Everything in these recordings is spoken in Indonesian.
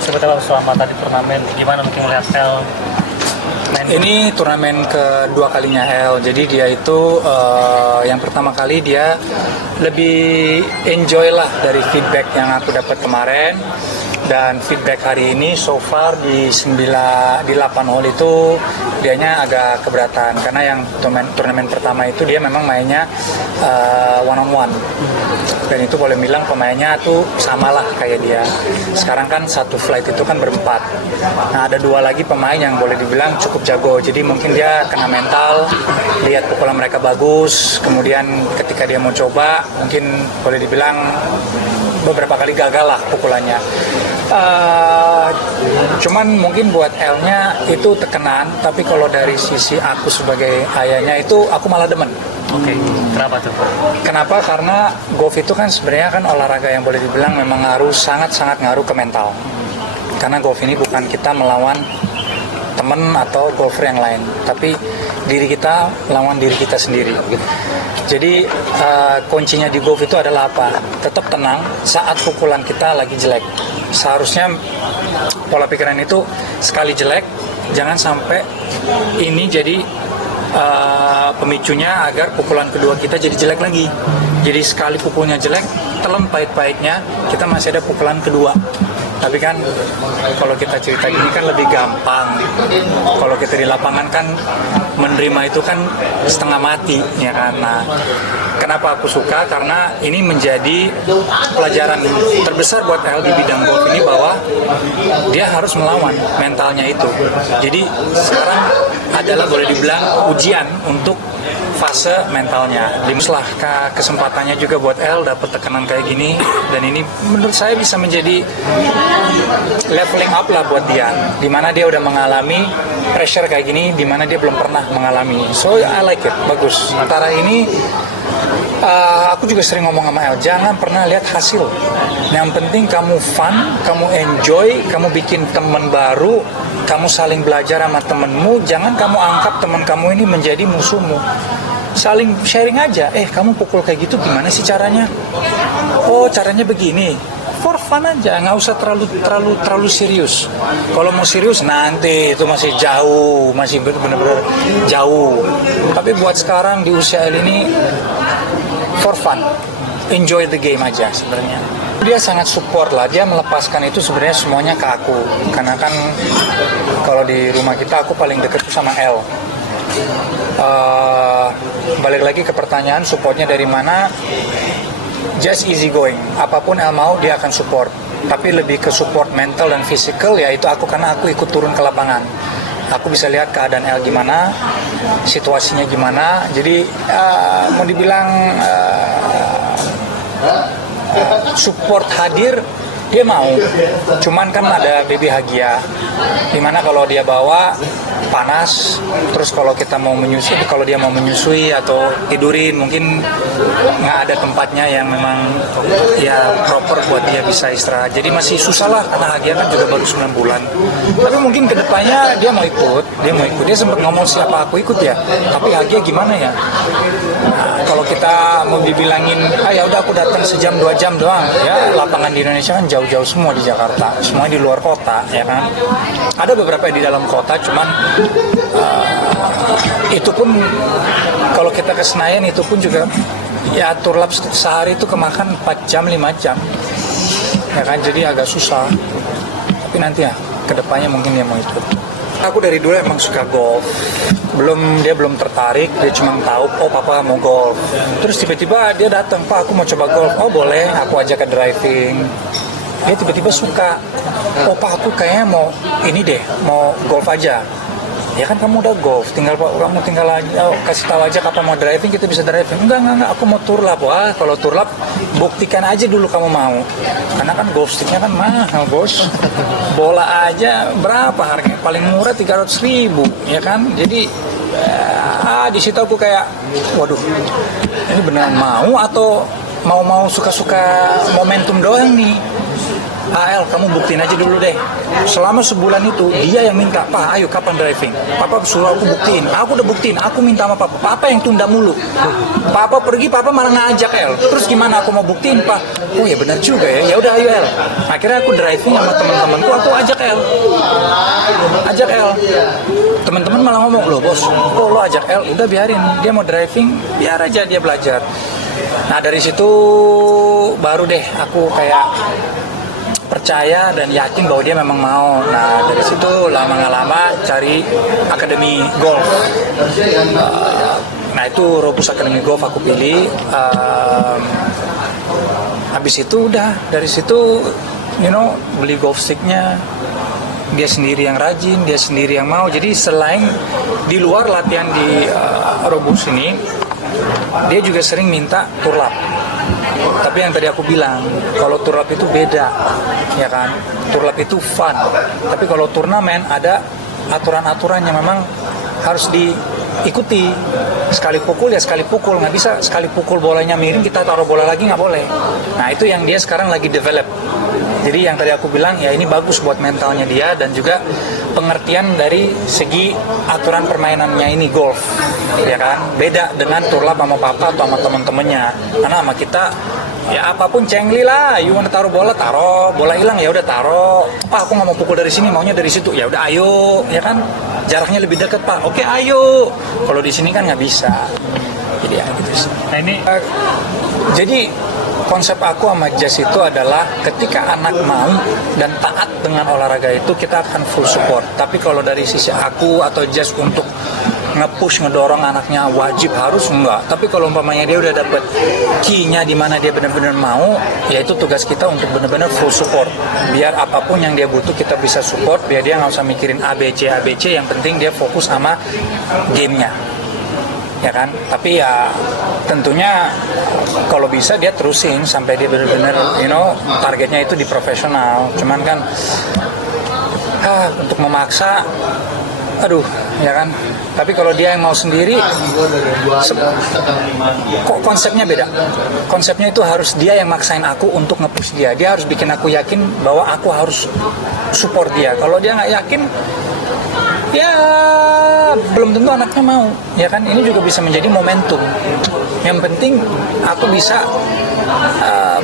seperti apa selama tadi turnamen? Gimana mungkin melihat El main? Ini turnamen kedua kalinya El. Jadi dia itu yang pertama kali dia lebih enjoy lah dari feedback yang aku dapat kemarin. Dan feedback hari ini so far di 8 hole itu dianya agak keberatan karena yang turnamen pertama itu dia memang mainnya one on one, dan itu boleh bilang pemainnya tuh samalah kayak dia. Sekarang kan satu flight itu kan berempat, nah ada dua lagi pemain yang boleh dibilang cukup jago, jadi mungkin dia kena mental, lihat pukulan mereka bagus, kemudian ketika dia mau coba mungkin boleh dibilang beberapa kali gagal lah pukulannya. Cuman mungkin buat L-nya itu tekenan, tapi kalau dari sisi aku sebagai ayahnya itu aku malah demen. Oke, kenapa tuh? Kenapa? Karena golf itu kan sebenarnya kan olahraga yang boleh dibilang memang sangat-sangat ngaruh ke mental. Karena golf ini bukan kita melawan teman atau golfer yang lain, tapi diri kita lawan diri kita sendiri. Jadi kuncinya di golf itu adalah apa? Tetap tenang saat pukulan kita lagi jelek. Seharusnya pola pikiran itu sekali jelek, jangan sampai ini jadi pemicunya agar pukulan kedua kita jadi jelek lagi. Jadi sekali pukulnya jelek, telan pahit-pahitnya, kita masih ada pukulan kedua. Tapi kan kalau kita cerita gini kan lebih gampang. Kalau kita di lapangan kan menerima itu kan setengah mati, ya kan. Nah, kenapa aku suka? Karena ini menjadi pelajaran terbesar buat El di bidang golf ini, bahwa dia harus melawan mentalnya itu. Jadi sekarang adalah boleh dibilang ujian untuk fase mentalnya. Dimuslah kesempatannya juga buat El dapat tekanan kayak gini, dan ini menurut saya bisa menjadi leveling up lah buat dia, dimana dia udah mengalami pressure kayak gini, dimana dia belum pernah mengalami. So I like it, bagus. Antara ini aku juga sering ngomong sama El, jangan pernah lihat hasil. Yang penting kamu fun, kamu enjoy, kamu bikin teman baru, kamu saling belajar sama temenmu. Jangan kamu anggap teman kamu ini menjadi musuhmu. Saling sharing aja. Kamu pukul kayak gitu gimana sih caranya? Oh, caranya begini. For fun aja, nggak usah terlalu serius. Kalau mau serius nanti itu masih jauh, masih benar-benar jauh. Tapi buat sekarang di usia ini, for fun, enjoy the game aja sebenarnya. Dia sangat support lah, dia melepaskan itu sebenarnya semuanya ke aku. Karena kan kalau di rumah kita aku paling deket sama El. Balik lagi ke pertanyaan supportnya dari mana, just easy going, apapun El mau dia akan support, tapi lebih ke support mental dan physical, yaitu aku, karena aku ikut turun ke lapangan, aku bisa lihat keadaan El gimana, situasinya gimana. Jadi mau dibilang support hadir, dia mau, cuman kan ada baby Hagia, dimana kalau dia bawa panas, terus kalau kita mau menyusui, kalau dia mau menyusui atau tidurin, mungkin nggak ada tempatnya yang memang ya proper buat dia bisa istirahat. Jadi masih susah lah, karena Hagia kan juga baru 9 bulan. Tapi mungkin kedepannya dia mau ikut, dia sempat ngomong siapa aku ikut ya, tapi Hagia gimana ya? Nah, kalau kita mau dibilangin, ya udah aku datang sejam 2 jam doang, ya lapangan di Indonesia kan jauh-jauh semua di Jakarta, semua di luar kota, ya kan. Ada beberapa di dalam kota, cuman itu pun kalau kita ke Senayan itu pun juga ya turlap sehari itu kemakan 4 jam 5 jam, ya kan. Jadi agak susah, tapi nanti ya kedepannya mungkin dia mau ikut. Aku dari dulu emang suka golf, dia belum tertarik, dia cuma tahu oh papa mau golf, terus tiba-tiba dia datang, Pak aku mau coba golf. Oh boleh, aku ajak ke driving, dia tiba-tiba suka. Oh Pak aku kayaknya mau ini deh, mau golf aja. Ya kan kamu udah golf, kamu tinggal aja kasih tahu aja kapan mau driving, kita bisa driving. Enggak, aku mau turlap. Wah kalau turlap buktikan aja dulu kamu mau, karena kan golf sticknya kan mahal bos. Bola aja berapa harganya, paling murah 300.000, ya kan. Jadi di situ aku kayak waduh, ini beneran mau atau mau suka-suka momentum doang nih. El, kamu buktiin aja dulu deh. Selama sebulan itu dia yang minta, Pak ayo kapan driving, Papa suruh aku buktiin. Aku udah buktiin, aku minta sama Papa yang tunda mulu. Papa pergi, Papa malah ngajak El. Terus gimana aku mau buktiin, Pak? Oh ya benar juga ya. Ya udah ayo El. Akhirnya aku driving sama teman-temanku, aku ajak El. Teman-teman malah ngomong, loh bos, kok lo ajak El? Udah biarin, dia mau driving, biar aja dia belajar. Nah dari situ baru deh aku kayak percaya dan yakin bahwa dia memang mau. Nah dari situ lama nggak lama cari akademi golf. Nah itu Robus Academy Golf aku pilih. Habis itu udah dari situ, beli golf sticknya. Dia sendiri yang rajin, dia sendiri yang mau. Jadi selain di luar latihan di Robus ini, dia juga sering minta turlap. Tapi yang tadi aku bilang, kalau turlap itu beda, ya kan? Turlap itu fun. Tapi kalau turnamen ada aturan-aturan yang memang harus diikuti. Sekali pukul ya sekali pukul, nggak bisa sekali pukul bolanya miring kita taruh bola lagi, nggak boleh. Nah itu yang dia sekarang lagi develop. Jadi yang tadi aku bilang ya ini bagus buat mentalnya dia dan juga pengertian dari segi aturan permainannya ini golf, ya kan? Beda dengan turlap sama papa atau sama teman-temannya. Karena sama kita ya apapun cengli lah, you want taruh bola taruh, bola hilang ya udah taruh. Pak aku nggak mau pukul dari sini, maunya dari situ, ya udah ayo, ya kan? Jaraknya lebih dekat Pak, oke ayo. Kalau di sini kan nggak bisa. Jadi ya gitu sih. Nah ini Jadi konsep aku sama Jazz itu adalah ketika anak mau dan taat dengan olahraga itu kita akan full support. Tapi kalau dari sisi aku atau Jazz untuk nge-push, ngedorong anaknya wajib harus, enggak. Tapi kalau umpamanya dia udah dapet key-nya di mana dia benar-benar mau, ya itu tugas kita untuk benar-benar full support. Biar apapun yang dia butuh kita bisa support, biar dia nggak usah mikirin ABC, yang penting dia fokus sama gamenya. Ya kan, tapi ya tentunya kalau bisa dia terusin sampai dia benar-benar targetnya itu di profesional. Cuman kan untuk memaksa aduh ya kan, tapi kalau dia yang mau sendiri kok konsepnya beda. Konsepnya itu harus dia yang maksain aku untuk nge-push dia harus bikin aku yakin bahwa aku harus support dia. Kalau dia nggak yakin ya belum tentu anaknya mau, ya kan. Ini juga bisa menjadi momentum. Yang penting aku bisa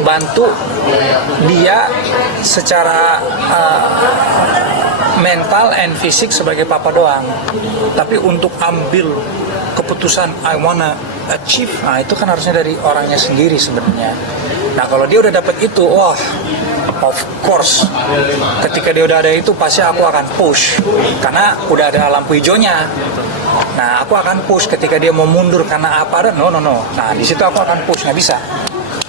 bantu dia secara mental and fisik sebagai papa doang. Tapi untuk ambil keputusan I wanna achieve, nah itu kan harusnya dari orangnya sendiri sebenarnya. Nah kalau dia udah dapat itu, wah of course ketika dia udah ada itu pasti aku akan push karena udah ada lampu hijaunya. Nah aku akan push ketika dia mau mundur karena apa, no. Nah di situ aku akan push, nggak bisa.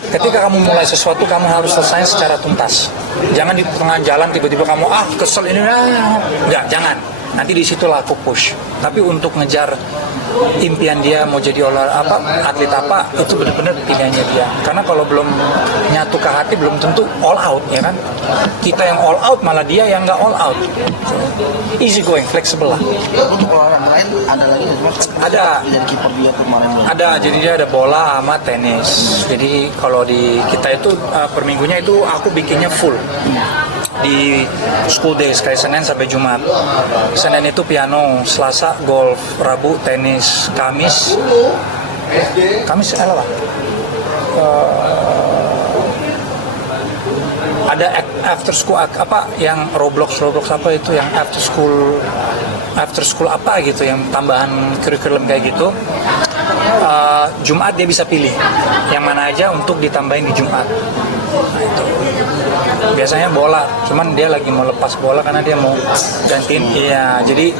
Ketika kamu mulai sesuatu kamu harus selesai secara tuntas. Jangan di tengah jalan tiba-tiba kamu kesel ini, nggak, jangan. Nanti di situlah aku push. Tapi untuk ngejar impian dia mau jadi atlet apa, itu benar-benar pilihannya dia. Karena kalau belum nyatu ke hati belum tentu all out, ya kan. Kita yang all out malah dia yang nggak all out. Easy going, flexible lah. Untuk olahraga lain ada lagi Mas? Ada. Jadi kiper dia kemarin. Ada, jadi dia ada bola sama tenis. Jadi kalau di kita itu per minggunya itu aku bikinnya full di school days kayak Senin sampai Jumat. Senin itu piano, Selasa golf, Rabu tenis, Kamis apa? Ada after school apa yang Roblox apa itu yang after school apa gitu yang tambahan kurikulum kayak gitu. Jumat dia bisa pilih yang mana aja untuk ditambahin di Jumat. Nah, itu biasanya bola, cuman dia lagi mau lepas bola karena dia mau gantiin. Iya, jadi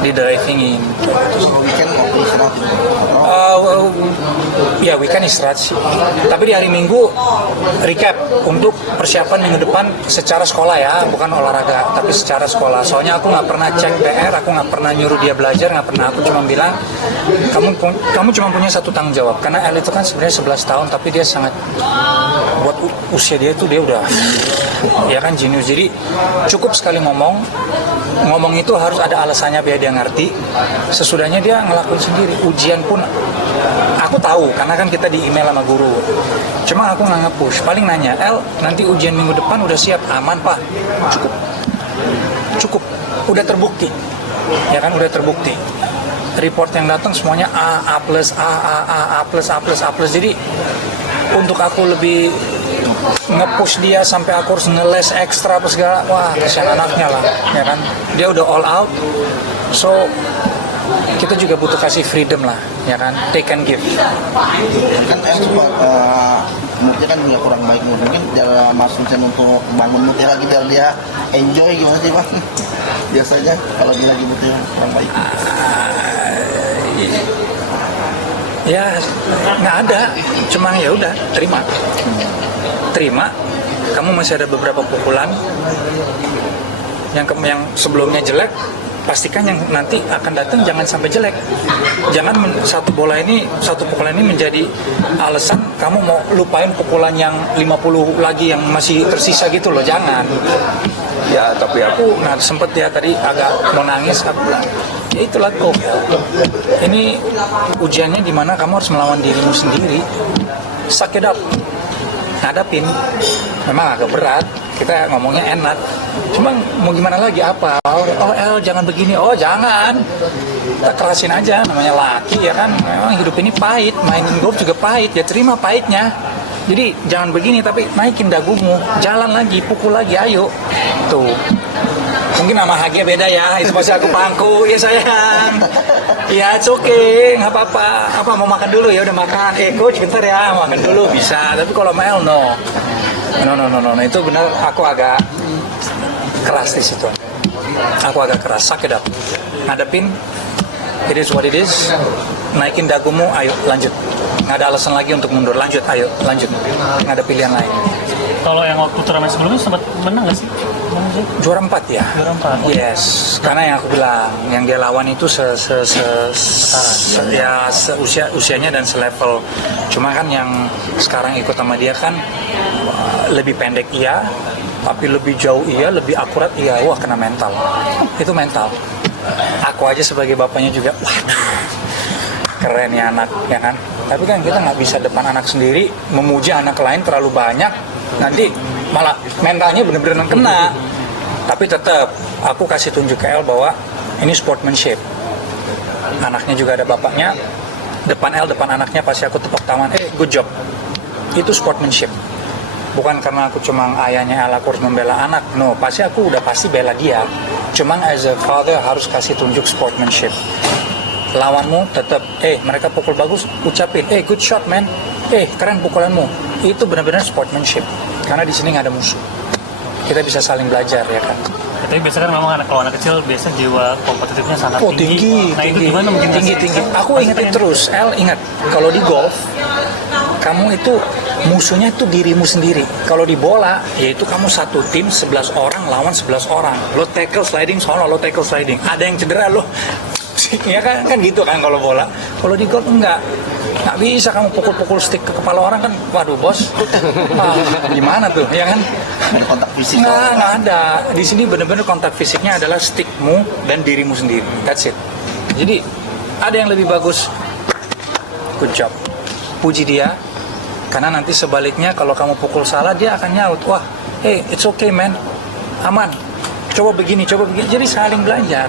di drivingin. Kalau weekend waktu istirahat. Ya weekend istirahat sih. Tapi di hari Minggu recap untuk persiapan minggu depan secara sekolah ya, bukan olahraga, tapi secara sekolah. Soalnya aku nggak pernah cek PR, aku nggak pernah nyuruh dia belajar, nggak pernah. Aku cuma bilang kamu cuma punya satu tanggung jawab. Karena El itu kan sebenarnya 11 tahun, tapi dia sangat buat usia dia itu dia udah ya kan jenius. Jadi cukup sekali ngomong itu harus ada alasannya biar dia ngerti. Sesudahnya dia ngelakuin sendiri. Ujian pun Aku tahu karena kan kita di email sama guru. Cuma aku nggak nge-push. Paling nanya, El, nanti ujian minggu depan udah siap? Aman Pak. Cukup. Cukup. Udah terbukti. Ya kan udah terbukti. Report yang datang semuanya A plus, A plus, A plus, A plus. Jadi untuk aku lebih nge-push dia sampai aku harus ngeles ekstra apa segala, wah kasihan anaknya lah, ya kan. Dia udah all out. So kita juga butuh kasih freedom lah, ya kan, take and give. Kan sempat moodnya kan juga kurang baik, mungkin cara Mas Vincent untuk bangun moodnya lagi biar dia enjoy, gimana sih Bang? Biasanya kalau dia lagi moodnya kurang baik. Ya nggak ada, cuma ya udah terima. Kamu masih ada beberapa pukulan yang sebelumnya jelek, pastikan yang nanti akan datang jangan sampai jelek. Jangan satu pukulan ini menjadi alasan kamu mau lupain pukulan yang 50 lagi yang masih tersisa gitu loh, jangan. Ya tapi aku sempet ya tadi agak mau nangis, aku bilang ya itulah kok. Ini ujiannya dimana kamu harus melawan dirimu sendiri. Suck it up. Hadapin. Memang agak berat, kita ngomongnya enak. Cuma mau gimana lagi, apa? Oh El jangan begini, oh jangan. Kita kerasin aja, namanya laki ya kan. Memang hidup ini pahit, mainin golf juga pahit, ya terima pahitnya. Jadi jangan begini, tapi naikin dagumu, jalan lagi, pukul lagi, ayo. Tuh. Mungkin sama Hagia beda ya, itu masih aku pangku, ya sayang. Ya, it's okay, nggak apa-apa. Apa mau makan dulu ya, udah makan. Coach, bentar ya, makan dulu bisa. Tapi kalau Mel, no. Itu benar, aku agak keras di situ. Aku agak keras, suck it up. Ngadepin, it is what it is. Naikin dagumu, ayo lanjut. Nggak ada alasan lagi untuk mundur, lanjut, ayo lanjut. Nggak ada pilihan lain. Kalau yang waktu turnamen sebelumnya sempat menang nggak sih? Juara 4 ya? Juara 4. Yes, karena yang aku bilang, yang dia lawan itu usianya dan selevel. Cuma kan yang sekarang ikut sama dia kan lebih pendek iya, tapi lebih jauh iya, lebih akurat iya. Wah, kena mental. Itu mental. Aku aja sebagai bapaknya juga, waduh, keren ya anak, ya kan? Tapi kan kita nggak bisa depan anak sendiri memuji anak lain terlalu banyak, nanti malah mentalnya bener-bener kena. Tapi tetap aku kasih tunjuk ke El bahwa ini sportsmanship. Anaknya juga ada bapaknya, depan El, depan anaknya pasti aku tepuk tangan, good job. Itu sportsmanship. Bukan karena aku cuma ayahnya El aku harus membela anak, no, pasti aku udah pasti bela dia. Cuman as a father harus kasih tunjuk sportsmanship. Lawanmu tetap, mereka pukul bagus, ucapin, good shot man, keren pukulanmu. Itu benar-benar sportsmanship. Karena di sini nggak ada musuh. Kita bisa saling belajar ya kan. Tapi biasanya kan memang kalau anak kecil biasa jiwa kompetitifnya sangat tinggi. Nah itu gimana mungkin tinggi. Aku ingetin terus, El ingat, kalau di golf kamu itu musuhnya itu dirimu sendiri. Kalau di bola, yaitu kamu satu tim 11 orang lawan 11 orang. Lo tackle sliding, soalnya lo tackle sliding. Ada yang cedera lo. Ya kan gitu kan kalau bola. Kalau di golf enggak bisa kamu pukul-pukul stick ke kepala orang kan, waduh bos, gimana tuh, ya kan? Ada kontak fisik? Nggak ada. Di sini benar-benar kontak fisiknya adalah stickmu dan dirimu sendiri. That's it. Jadi ada yang lebih bagus, good job, puji dia. Karena nanti sebaliknya kalau kamu pukul salah dia akan nyaut, wah, it's okay man, aman. Coba begini. Jadi saling belajar.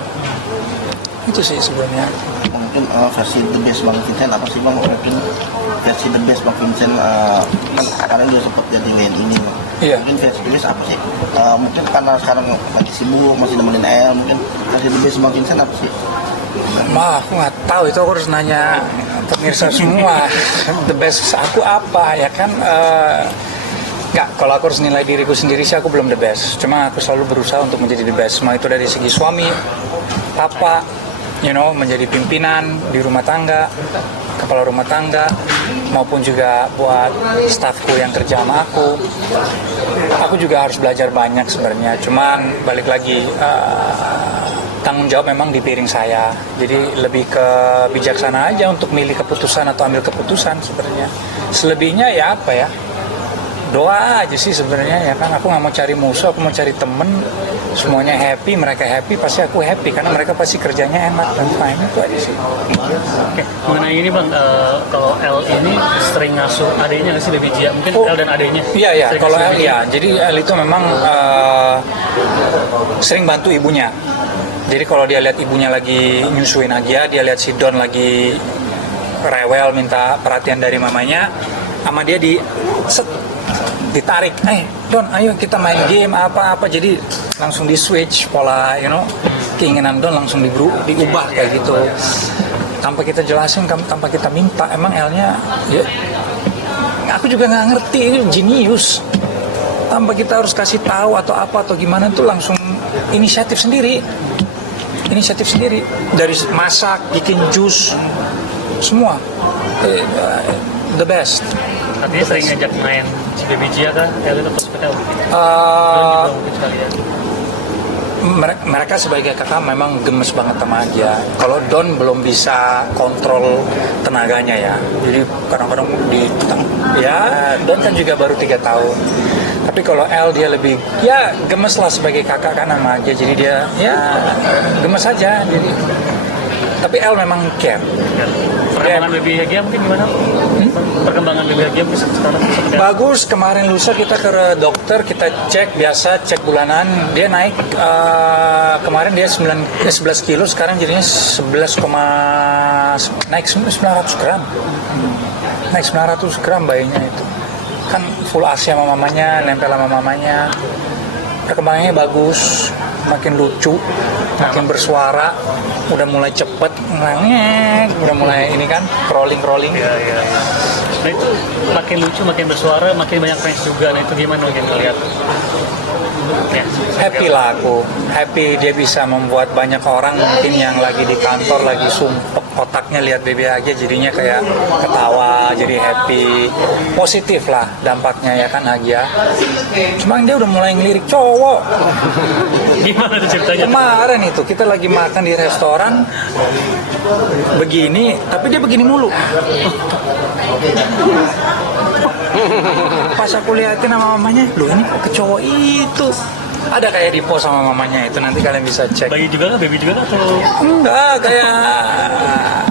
Itu sih sebenarnya. Mungkin versi the best Bang Vincent apa sih Bang? Mungkin versi the best Bang Vincent kan sekarang dia sempat jadi WNI ini. Iya. Mungkin versi the best apa sih? Mungkin karena sekarang lagi sibuk masih nemenin El, mungkin versi the best Bang Vincent apa sih? Aku nggak tahu, itu aku harus nanya pemirsa semua. The best aku apa ya kan? Nggak, kalau aku harus nilai diriku sendiri sih aku belum the best. Cuma aku selalu berusaha untuk menjadi the best. Semua itu dari segi suami, papa, menjadi pimpinan di rumah tangga, kepala rumah tangga, maupun juga buat stafku yang kerja sama aku. Aku juga harus belajar banyak sebenarnya. Cuman balik lagi, tanggung jawab memang di piring saya. Jadi lebih ke bijaksana aja untuk milih keputusan atau ambil keputusan sebenarnya. Selebihnya ya apa ya? doa aja sih sebenarnya ya kan, aku nggak mau cari musuh, aku mau cari temen, semuanya happy, mereka happy, pasti aku happy karena mereka pasti kerjanya enak dan fine, itu aja sih. Oke, mengenai ini bang, kalau L ini sering ngasuh adiknya nggak sih, baby Gia? Mungkin L dan adiknya. Iya, sering kalau ngasuh L baby Gia? ya, jadi L itu memang sering bantu ibunya. Jadi kalau dia lihat ibunya lagi nyusuin Agia, dia lihat si Don lagi rewel minta perhatian dari mamanya, sama dia ditarik, Don, ayo kita main game apa-apa, jadi langsung di switch pola, keinginan Don langsung diubah kayak gitu, tanpa kita jelasin, tanpa kita minta. Emang L-nya, ya, aku juga nggak ngerti, itu jenius. Tanpa kita harus kasih tahu atau apa atau gimana, tuh langsung inisiatif sendiri, dari masak, bikin jus, semua, the best. Artinya sering ngajak main si baby Gia kah? L itu hospital. Mungkin sekali ya. Mereka sebagai kakak memang gemes banget sama Agia. Kalau Don belum bisa kontrol tenaganya ya, jadi kadang-kadang Don kan juga baru 3 tahun. Tapi kalau L dia lebih ya gemes lah sebagai kakak kan sama Agia, jadi dia ya gemes aja. Jadi tapi L memang care. Perkembangan baby Gia mungkin gimana? Perkembangan baby Gia sekarang seperti apa? Bagus, kemarin lusa kita ke dokter, kita cek biasa, cek bulanan, dia naik, kemarin dia 11 kilo, sekarang jadinya 11, naik 900 gram. Naik 900 gram bayinya itu. Kan full ASI sama mamanya, nempel sama mamanya. Perkembangannya bagus, makin lucu, makin bersuara, udah mulai cepet, udah mulai ini kan, crawling. Iya. Nah itu makin lucu, makin bersuara, makin banyak fans juga. Nah itu gimana mungkin ngeliat? Ya, Happy lah aku, happy dia bisa membuat banyak orang mungkin yang lagi di kantor lagi sumpek otaknya lihat baby Agia jadinya kayak ketawa, jadi happy, positif lah dampaknya ya kan Agia. Cuma dia udah mulai ngelirik cowok. Gimana tuh ceritanya? Kemarin itu kita lagi makan di restoran begini, tapi dia begini mulu. Pas aku liatin sama mamanya, loh ini kok ke cowok itu. Ada kayak di post sama mamanya itu, nanti kalian bisa cek. Bayi juga nggak, baby juga nggak, atau? Enggak, kayak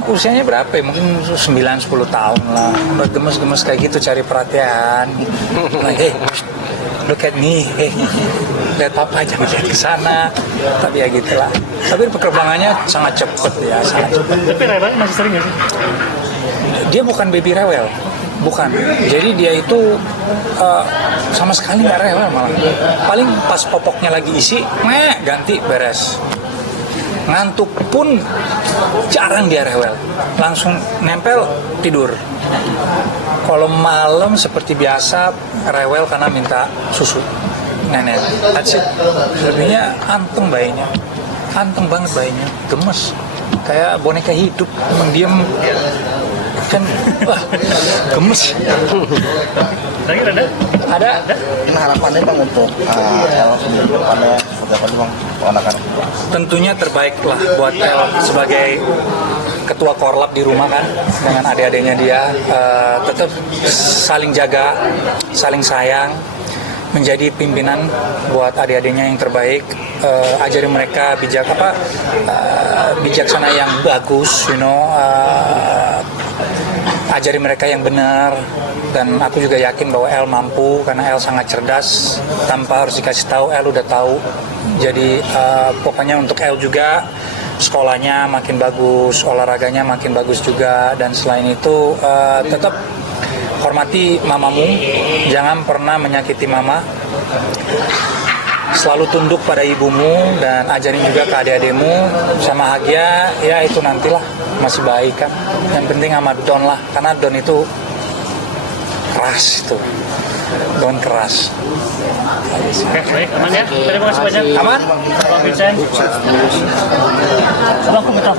usianya berapa ya? Mungkin 9-10 tahun lah. Udah gemes-gemes kayak gitu, cari perhatian. Nah, look at me, lihat papa, jangan lihat ke sana. Tapi ya gitulah. Tapi perkembangannya sangat cepet ya, sangat cepet. Tapi rewel masih sering nggak sih? Dia bukan baby rewel, bukan. Jadi dia itu sama sekali nggak rewel malah. Paling pas popoknya lagi isi, ganti beres. Ngantuk pun jarang dia rewel, langsung nempel tidur. Kalau malam seperti biasa rewel karena minta susu nenek. That's it. Sebenarnya anteng bayinya, anteng banget bayinya, gemes, kayak boneka hidup, emang diem kan, wah gemes. Lagi ada? Ini harapannya bang untuk El sendiri kepada seperti apa nih bang anak-anak? Tentunya terbaik lah buat El sebagai ketua korlap di rumah kan, dengan adik-adiknya dia, tetap saling jaga, saling sayang, menjadi pimpinan buat adik-adiknya yang terbaik, ajari mereka bijaksana yang bagus, ajari mereka yang benar. Dan aku juga yakin bahwa El mampu, karena El sangat cerdas, tanpa harus dikasih tahu El udah tahu. Jadi pokoknya untuk El juga sekolahnya makin bagus, olahraganya makin bagus juga, dan selain itu tetap hormati mamamu, jangan pernah menyakiti mama, selalu tunduk pada ibumu, dan ajarin juga ke adik-adikmu. Sama Agia ya itu nantilah, masih baik kan, yang penting sama Don lah, karena Don itu keras, itu Don keras. Oke, baik, aman ya. Terima kasih banyak. Aman? Bang Vincent. Bang, aku minta